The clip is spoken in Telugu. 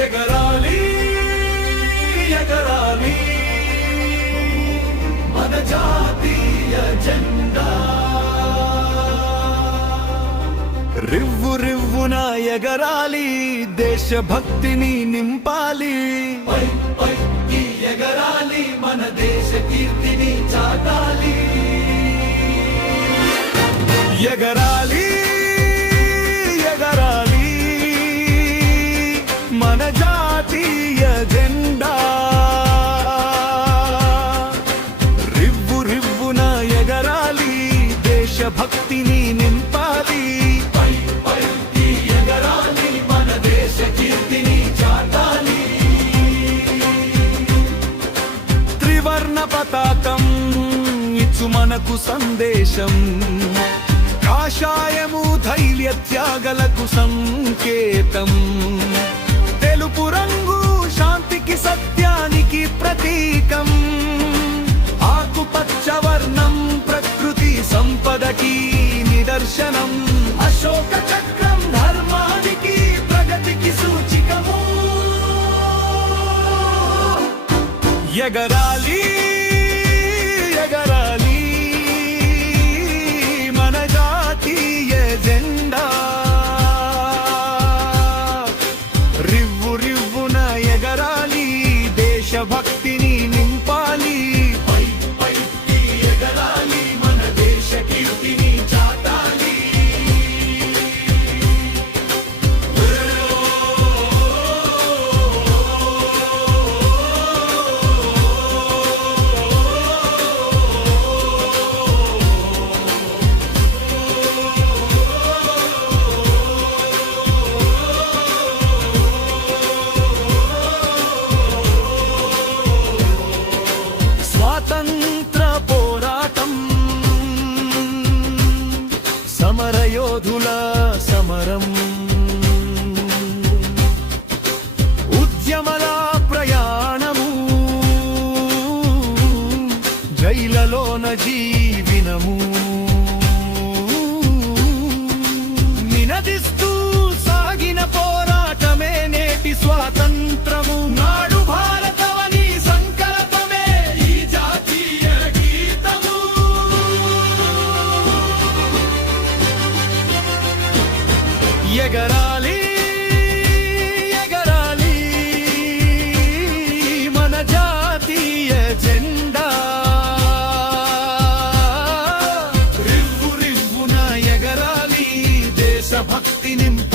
ఎగరాలి ఎగరాలి మన జాతీయ జెండా రివ్వు రివ్వున ఎగరాలి దేశభక్తిని నింపాలి పై పైకి ఎగరాలి మన దేశ కీర్తిని చాటాలి ఎగరాలి ఎగరాలి మన జాతీయ జెండా రివ్వు రివ్వున ఎగరాలి దేశభక్తిని నింపాలి పై పైకి ఎగరాలి మన దేశ కీర్తిని చాటాలి త్రివర్ణ పతాకం ఇచ్చు మనకు సందేశం కాషాయము ధైర్య త్యాగలకు సంకేతం తెలుపు రంగు శాంతికి సత్యానికి ప్రతీకం ఆకుపచ్చ వర్ణం ప్రకృతి సంపదకి నిదర్శనం అశోక చక్రం ధర్మానికి ప్రగతికి సూచికము ఎగరాలి ఎగరాలి మన జాతీయ జెండా రివ్వు రివ్వున ఎగరాలి దేశభక్తిని నింపాలి పై పైకి ఎగరాలి మన దేశ కీర్తిని చాటాలి స్వాతంత్ర పోరాటం సమరయోధుల సమరం ఉద్యమల ప్రయాణము జైలలోన జీవినము నినదిస్తూ సాగిన పోరాటమే నేటి స్వాతంత్రము నాడు భారతవని సంకల్పమే ఈ జాతీయ గీతము ఎగరాలి ఎగరాలి మన జాతీయ జెండా రివ్వు రివ్వున ఎగరాలి దేశభక్తి నింపాలి